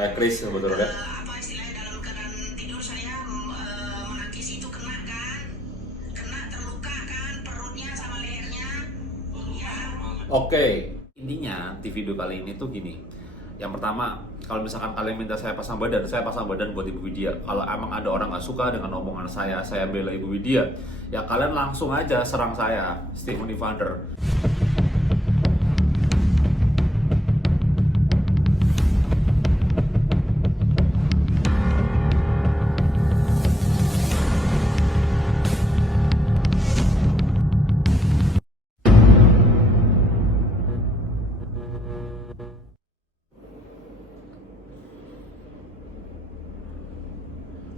kayak Chris sebetulnya. Apa istilahnya, dalam keadaan tidur saya menangkis itu kena kan, terluka kan perutnya sama lehernya. Ya. Oke, intinya di video kali ini tuh gini. Yang pertama, kalau misalkan kalian minta saya pasang badan buat Ibu Widya. Kalau emang ada orang nggak suka dengan omongan saya bela Ibu Widya, ya kalian langsung aja serang saya, Stephen Evander.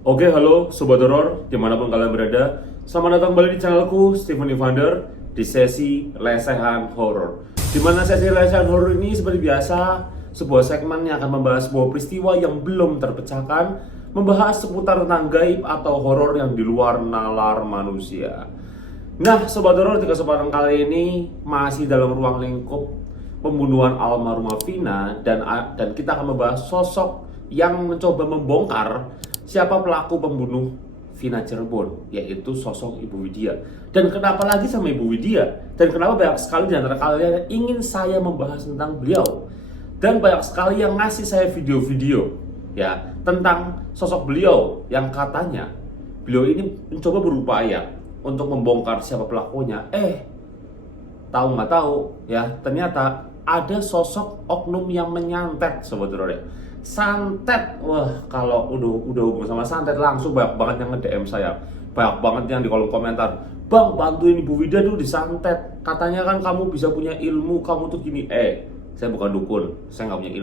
Oke, halo Sobat Horor, dimanapun kalian berada. Selamat datang kembali di channelku, Stephen Evander, di sesi Lesehan Horor. Dimana sesi Lesehan Horor ini seperti biasa, sebuah segmen yang akan membahas sebuah peristiwa yang belum terpecahkan, membahas seputar tentang gaib atau horor yang di luar nalar manusia. Nah, Sobat Horor, di kesempatan kali ini masih dalam ruang lingkup pembunuhan almarhumah Vina, dan kita akan membahas sosok yang mencoba membongkar siapa pelaku pembunuh Vina Cirebon, yaitu sosok Ibu Widya. Dan kenapa lagi sama Ibu Widya? Dan kenapa banyak sekali di antara kalian yang ingin saya membahas tentang beliau? Dan banyak sekali yang ngasih saya video-video ya tentang sosok beliau yang katanya beliau ini mencoba berupaya untuk membongkar siapa pelakunya. Tahu nggak tahu ya, ternyata ada sosok oknum yang menyantet sebetulnya. Santet, wah kalau udah hubung sama santet langsung banyak banget yang nge-DM saya, banyak banget yang di kolom komentar, bang bantuin Ibu Widya dulu disantet, katanya kan kamu bisa punya ilmu, kamu tuh gini. Saya bukan dukun, saya nggak punya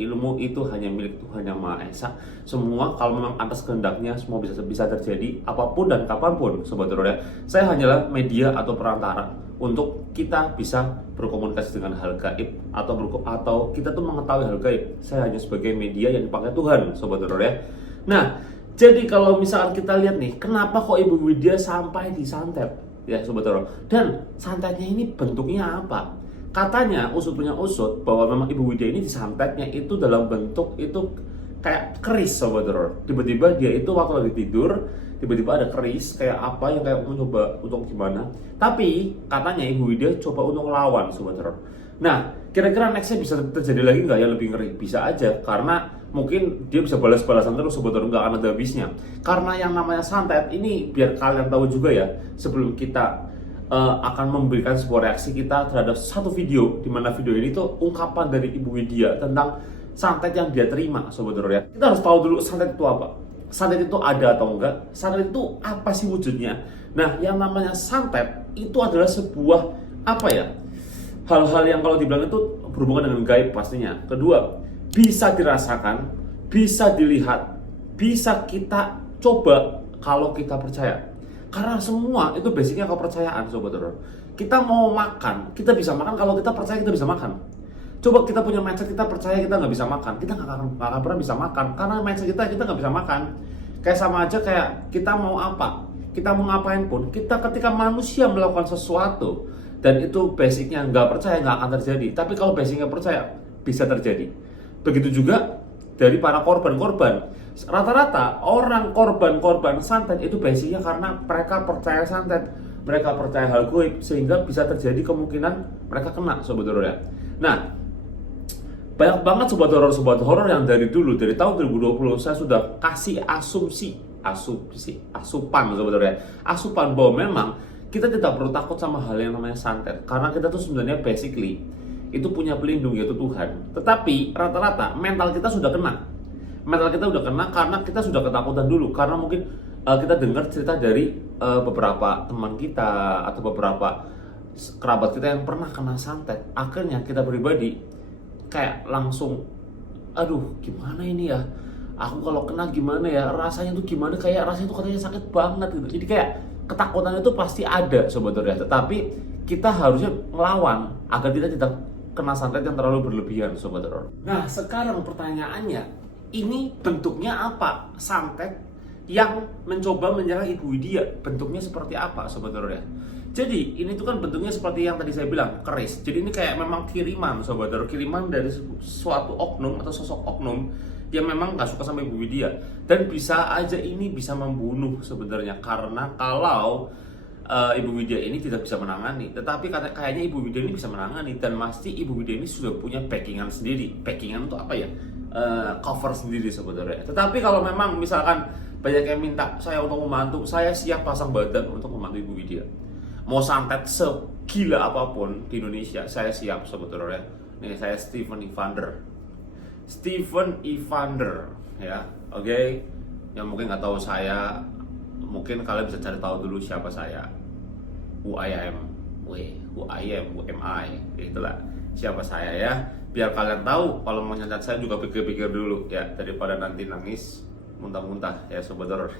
ilmu itu hanya milik Tuhan Yang Maha Esa. Semua kalau memang atas kehendaknya semua bisa terjadi apapun dan kapanpun sebetulnya. Saya hanyalah media atau perantara untuk kita bisa berkomunikasi dengan hal gaib atau kita tuh mengetahui hal gaib. Saya hanya sebagai media yang dipakai Tuhan sebetulnya. Nah, jadi kalau misalkan kita lihat nih, kenapa kok Ibu Widya sampai disantet ya sebetulnya? Dan santetnya ini bentuknya apa? Katanya usut punya usut bahwa memang Ibu Widya ini disantetnya itu dalam bentuk itu kayak keris sebetulnya. Tiba-tiba dia itu waktu lagi tidur, tiba-tiba ada keris kayak apa yang kayak mencoba untuk gimana. Tapi katanya Ibu Widya coba untuk lawan sebetulnya. Nah, kira-kira nextnya bisa terjadi lagi nggak yang lebih ngeri? Bisa aja, karena mungkin dia bisa balas-balasan terus sebetulnya, nggak akan ada habisnya. Karena yang namanya santet ini, biar kalian tahu juga ya, sebelum kita akan memberikan sebuah reaksi kita terhadap satu video, di mana video ini tuh ungkapan dari Ibu Widya tentang santet yang dia terima sebetulnya. Kita harus tahu dulu santet itu apa. Santet itu ada atau enggak? Santet itu apa sih wujudnya? Nah, yang namanya santet itu adalah sebuah apa ya? Hal-hal yang kalau dibilang itu berhubungan dengan gaib pastinya. Kedua, bisa dirasakan, bisa dilihat, bisa kita coba kalau kita percaya. Karena semua itu basicnya kepercayaan sobat horor. Kita mau makan, kita bisa makan kalau kita percaya kita bisa makan. Coba kita punya mindset kita percaya kita nggak bisa makan, kita nggak akan pernah bisa makan. Karena mindset kita nggak bisa makan. Kayak sama aja kayak kita mau apa, kita mau ngapain pun, kita ketika manusia melakukan sesuatu dan itu basicnya nggak percaya nggak akan terjadi. Tapi kalau basicnya percaya bisa terjadi. Begitu juga dari para korban-korban. Rata-rata orang korban-korban santet itu basicnya karena mereka percaya santet, mereka percaya hal gaib sehingga bisa terjadi kemungkinan mereka kena sebetulnya. Nah, banyak banget sobat horor yang dari dulu, dari tahun 2020 saya sudah kasih asupan sebetulnya, asupan bahwa memang kita tidak perlu takut sama hal yang namanya santet, karena kita tuh sebenarnya basically itu punya pelindung yaitu Tuhan. Tetapi rata-rata mental kita sudah kena. Karena kita sudah ketakutan dulu, karena mungkin kita dengar cerita dari beberapa teman kita atau beberapa kerabat kita yang pernah kena santet. Akhirnya kita pribadi kayak langsung, aduh gimana ini ya, aku kalau kena gimana ya, rasanya tuh gimana, kayak rasanya tuh katanya sakit banget gitu. Jadi kayak ketakutan itu pasti ada sebetulnya, tetapi kita harusnya melawan agar kita tidak kena santet yang terlalu berlebihan sobat horor. Nah, sekarang pertanyaannya, ini bentuknya apa? Santet yang mencoba menyerang Ibu Widya bentuknya seperti apa sobat horor ya? Jadi ini tuh kan bentuknya seperti yang tadi saya bilang, keris. Jadi ini kayak memang kiriman, Sobat Horor, kiriman dari suatu oknum atau sosok oknum yang memang nggak suka sama Ibu Widya. Dan bisa aja ini bisa membunuh sebenarnya, karena kalau Ibu Widya ini tidak bisa menangani, tetapi kayaknya Ibu Widya ini bisa menangani, dan pasti Ibu Widya ini sudah punya backingan sendiri. Backingan itu apa ya? Cover sendiri sebenarnya. Tetapi kalau memang misalkan banyak yang minta saya untuk membantu, saya siap pasang badan untuk membantu Ibu Widya. Mau santet segila apapun di Indonesia, saya siap sebetulnya. Nih saya Steven Evander, ya, oke. Yang mungkin nggak tahu saya, mungkin kalian bisa cari tahu dulu siapa saya. Who I am, itulah siapa saya ya. Biar kalian tahu kalau mau nyantet saya juga pikir-pikir dulu ya, daripada nanti nangis muntah-muntah ya Sobat Horor.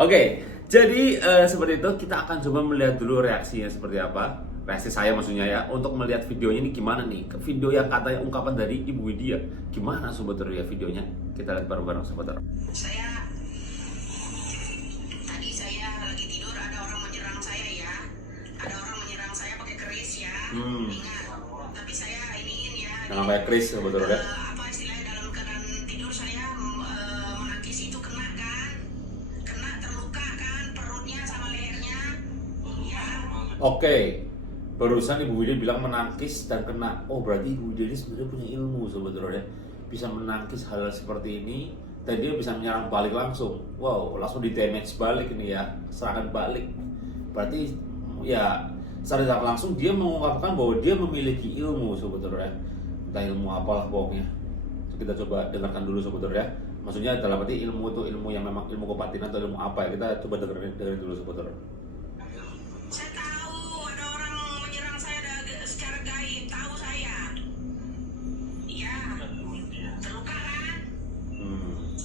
Oke, jadi seperti itu, kita akan coba melihat dulu reaksinya seperti apa. Reaksi saya maksudnya ya, untuk melihat videonya ini gimana nih. Video yang katanya ungkapan dari Ibu Widya, gimana Sobat Horor ya videonya. Kita lihat bareng-bareng Sobat Horor. Tadi saya lagi tidur, ada orang menyerang saya ya. Ada orang menyerang saya pakai keris ya. Ingat, tapi saya iniin ya. Jangan pakai keris Sobat Horor ya. Apa istilahnya, dalam keadaan tidur saya menangkis itu kena kan, terluka kan perutnya sama lehernya. Ya. Oke, barusan Ibu Widya bilang menangkis dan kena. Oh, berarti Ibu Widya ini sebenarnya punya ilmu Sobat Horor ya. Bisa menangkis hal seperti ini dan dia bisa menyerang balik langsung. Wow, langsung di damage balik ini ya, serangan balik. Berarti ya secara langsung dia mengungkapkan bahwa dia memiliki ilmu Sobat Horor ya. Entah ilmu apalah pokoknya. Kita coba dengarkan dulu Sobat Horor ya. Maksudnya dalam arti ilmu itu ilmu yang memang ilmu kebatinan atau ilmu apa ya. Kita coba dengerin dulu Sobat Horor. Saya tahu ada orang menyerang saya secara gaib, tahu saya. Iya, terluka kan?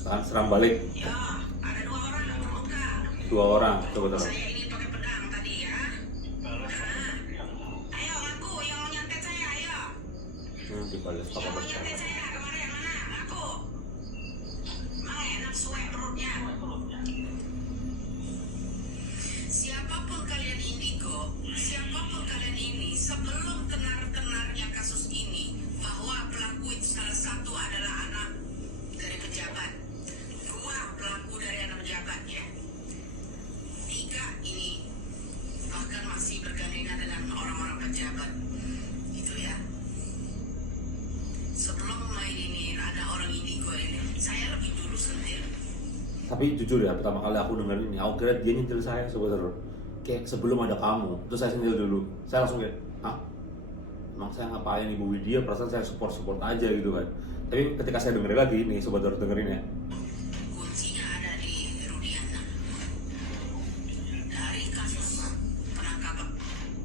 Tahan serang balik. Ya, ada 2 orang yang terluka. 2 orang Sobat Horor. Saya ini pakai pedang tadi ya. Ayo ngaku yang mau nyantet saya, ayo. Dibalas Yang mau apa-apa. nyantet saya kemarin mana? Ngaku. Emang enak suwe perutnya. Siapapun kalian indigo, siapapun kalian ini, sebelum tenar-tenarnya kasus ini, bahwa pelaku itu salah satu adalah anak dari pejabat, 2 pelaku dari anak pejabat ya, 3 ini bahkan masih bergandengan dengan orang-orang pejabat, itu ya. Sebelum main ini ada orang indigo ini, saya lebih dulu sentil. Tapi jujur ya, pertama kali aku denger ini, aku kira dia nyentil saya Sobat Horor. Kayak sebelum ada kamu, terus saya sentil dulu. Saya langsung kayak, hah? Emang saya ngapain Ibu Widya? Perasaan saya support aja gitu kan. Tapi ketika saya dengerin lagi, nih Sobat Horor dengerin ya. Kuncinya ada di Rudiana. Dari kasus penangkapan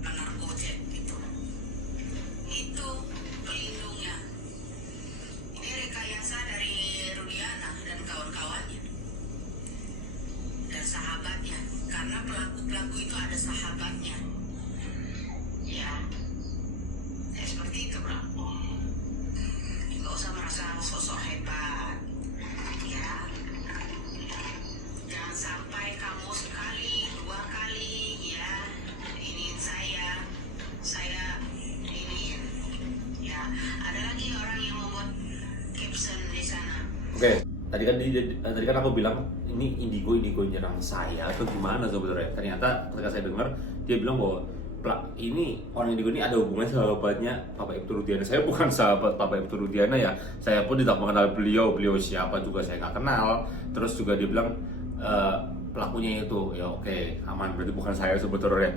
penarkoba itu pelindungnya. Ini rekayasa dari Rudiana dan kawan-kawannya dan sahabatnya, karena pelaku itu ada sahabatnya. Ya, seperti itu bro. Nggak usah merasa sosok hebat, ya. Jangan sampai kamu sekali, 2 kali, ya. Iniin saya iniin. Ya, ada lagi orang yang membuat caption di sana. Oke, tadi kan aku bilang ini indigo nyerang saya atau gimana sebenarnya. Ternyata ketika saya dengar dia bilang bahwa ini orang indigo ini ada hubungannya sama sahabatnya Papa Ibtu Rudiana. Saya bukan sahabat Papa Ibtu Rudiana ya. Saya pun tidak mengenal beliau siapa juga saya nggak kenal. Terus juga dia bilang pelakunya itu ya oke, aman, berarti bukan saya sebetulnya.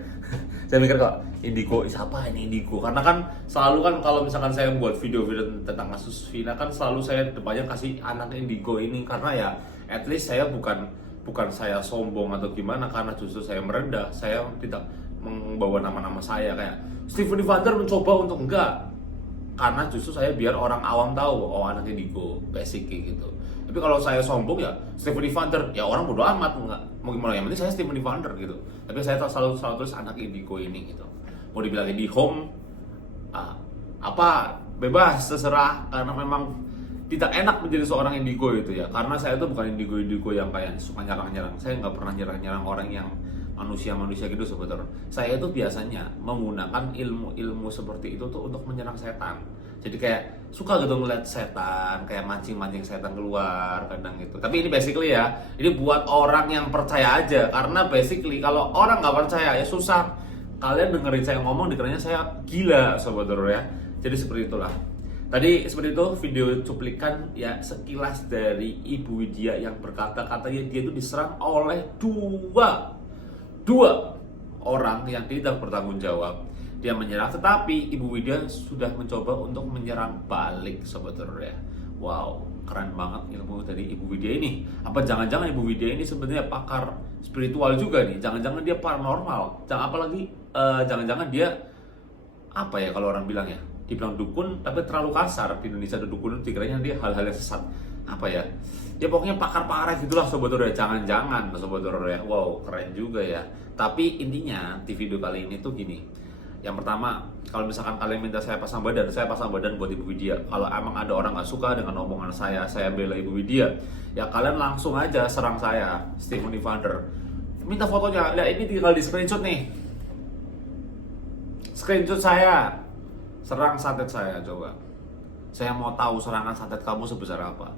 Saya mikir kok indigo siapa ini indigo, karena kan selalu kan kalau misalkan saya buat video-video tentang kasus Vina kan selalu saya depannya kasih anak indigo ini, karena ya at least saya bukan saya sombong atau gimana, karena justru saya merendah, saya tidak membawa nama-nama saya kayak Steven Evander mencoba untuk enggak, karena justru saya biar orang awam tahu oh anak indigo basic gitu. Tapi kalau saya sombong ya Steven Evander, ya orang bodo amat, enggak mau gimana, yang penting saya Steven Evander gitu. Tapi saya selalu tulis anak indigo ini gitu. Mau dibilang di home apa bebas terserah, karena memang tidak enak menjadi seorang indigo itu ya. Karena saya itu bukan indigo yang kayak suka nyerang-nyerang. Saya nggak pernah nyerang orang yang manusia-manusia gitu Sobat Horor. Saya itu biasanya menggunakan ilmu-ilmu seperti itu tuh untuk menyerang setan. Jadi kayak suka gitu ngeliat setan, kayak mancing-mancing setan keluar kadang gitu. Tapi ini basically ya, ini buat orang yang percaya aja. Karena basically kalau orang nggak percaya ya susah. Kalian dengerin saya ngomong dikiranya saya gila Sobat Horor ya. Jadi seperti itulah. Tadi seperti itu video cuplikan ya sekilas dari Ibu Widya yang berkata katanya dia itu diserang oleh dua orang yang tidak bertanggung jawab. Dia menyerang, tetapi Ibu Widya sudah mencoba untuk menyerang balik Sobat Horor ya. Wow, keren banget ilmu dari Ibu Widya ini. Apa jangan-jangan Ibu Widya ini sebenarnya pakar spiritual juga nih? Jangan-jangan dia paranormal? Jangan-jangan dia apa ya kalau orang bilang ya? Dibilang dukun, tapi terlalu kasar. Di Indonesia ada dukun itu dikiranya dia hal-hal yang sesat. Apa ya? Ya pokoknya pakar parah gitulah Sobat Horor ya. Jangan-jangan Sobat Horor ya. Wow, keren juga ya. Tapi intinya di video kali ini tuh gini. Yang pertama, kalau misalkan kalian minta saya pasang badan buat Ibu Widya. Kalau emang ada orang nggak suka dengan omongan saya bela Ibu Widya, ya kalian langsung aja serang saya, Stephen Evander. Minta fotonya, nah ini tinggal di screenshot nih. Screenshot saya, serang santet saya coba. Saya mau tahu serangan santet kamu sebesar apa.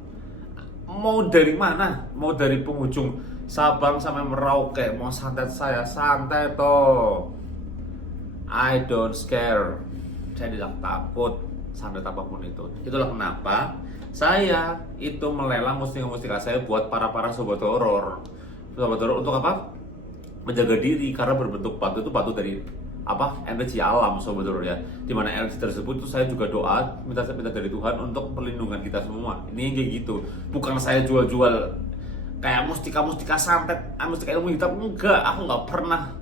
Mau dari mana? Mau dari penghujung Sabang sampai Merauke, mau santet saya, santet toh. I don't scare. Saya tidak takut santet apapun itu. Itulah kenapa saya itu melelang mustika-mustika saya buat para sobat horor. Sobat horor untuk apa? Menjaga diri, karena berbentuk batu itu batu dari apa? Energi alam Sobat Horor ya. Dimana energi tersebut itu saya juga doa minta dari Tuhan untuk perlindungan kita semua. Ini kayak gitu. Bukan saya jual-jual kayak mustika santet, mustika ilmu hitam, enggak, aku nggak pernah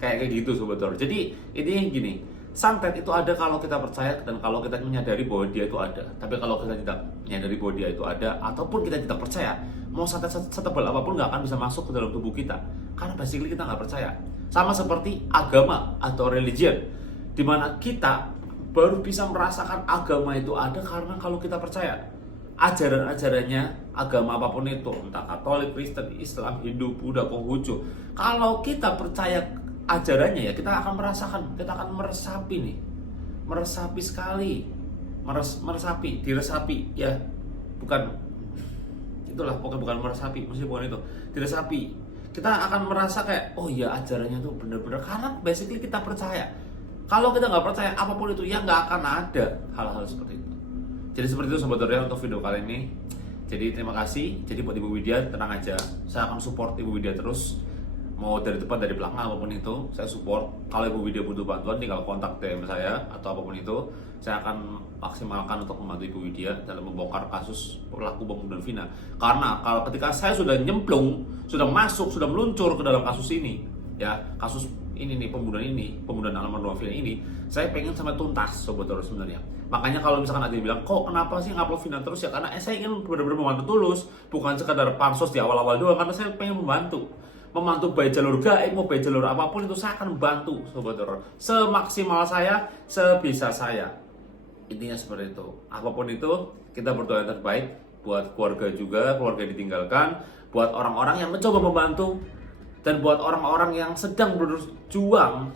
kayak gitu Sobat Horor. Jadi ini gini, santet itu ada kalau kita percaya dan kalau kita menyadari bahwa dia itu ada. Tapi kalau kita tidak menyadari bahwa dia itu ada ataupun kita tidak percaya, mau santet setebal apapun nggak akan bisa masuk ke dalam tubuh kita, karena basically kita nggak percaya. Sama seperti agama atau religion, dimana kita baru bisa merasakan agama itu ada karena kalau kita percaya ajaran-ajarannya agama apapun itu, entah Katolik, Kristen, Islam, Hindu, Buddha, Konghucu. Kalau kita percaya ajarannya ya kita akan merasakan, kita akan meresapi sekali, diresapi ya, bukan itulah, bukan meresapi, maksudnya bukan itu, diresapi. Kita akan merasa kayak oh iya ajarannya tuh bener-bener, karena basically kita percaya. Kalau kita nggak percaya apapun itu ya nggak akan ada hal-hal seperti itu. Jadi seperti itu Sobat Horor untuk video kali ini. Jadi terima kasih. Jadi buat Ibu Widya tenang aja, saya akan support Ibu Widya terus. Mau dari depan, dari belakang, apapun itu, saya support. Kalau Ibu Widya butuh bantuan, tinggal kontak DM saya atau apapun itu, saya akan maksimalkan untuk membantu Ibu Widya dalam membongkar kasus pelaku pembunuhan Vina. Karena kalau ketika saya sudah nyemplung, sudah masuk, sudah meluncur ke dalam kasus ini, ya kasus ini nih, pembunuhan almarhum Vina ini, saya pengen sampai tuntas Sobat Horor sebenarnya. Makanya kalau misalkan ada yang bilang, kok kenapa sih ngupload Vina terus ya? Karena saya ingin benar-benar membantu tulus, bukan sekadar pansos di awal-awal doang, karena saya pengen membantu baik jalur gaib mau baik jalur apapun itu saya akan membantu Sobat Horor semaksimal saya, sebisa saya. Intinya seperti itu. Apapun itu kita berdoa yang terbaik buat keluarga juga, keluarga yang ditinggalkan, buat orang-orang yang mencoba membantu, dan buat orang-orang yang sedang berjuang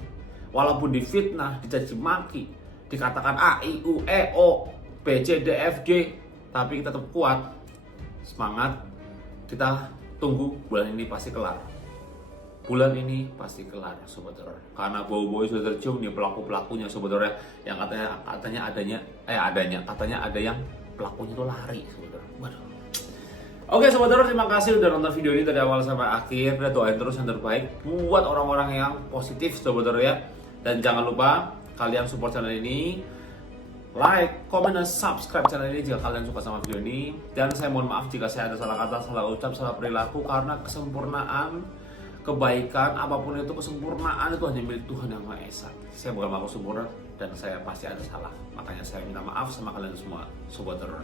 walaupun difitnah, dicaci maki, dikatakan A, I, U, E, O, B, C, D, F, G, tapi kita tetap kuat, semangat. Kita tunggu bulan ini pasti kelar. Bulan ini pasti kelar Sobat Horor. Karena bau-bau sudah tercium nih pelaku-pelakunya Sobat Horor yang katanya ada yang pelakunya itu lari Sobat Horor. Waduh. Oke Sobat Horor, terima kasih udah nonton video ini dari awal sampai akhir. Dan doain terus yang terbaik buat orang-orang yang positif Sobat Horor ya. Dan jangan lupa kalian support channel ini, like, comment, dan subscribe channel ini jika kalian suka sama video ini. Dan saya mohon maaf jika saya ada salah kata, salah ucap, salah perilaku, karena kesempurnaan, kebaikan, apapun itu, kesempurnaan itu hanya milik Tuhan Yang Maha Esa. Saya bukan makhluk sempurna dan saya pasti ada salah. Makanya saya minta maaf sama kalian semua Sobat Horor.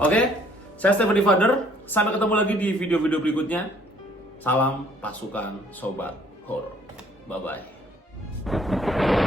Oke, saya Stephen Evander. Sampai ketemu lagi di video-video berikutnya. Salam pasukan Sobat Horor. Bye-bye.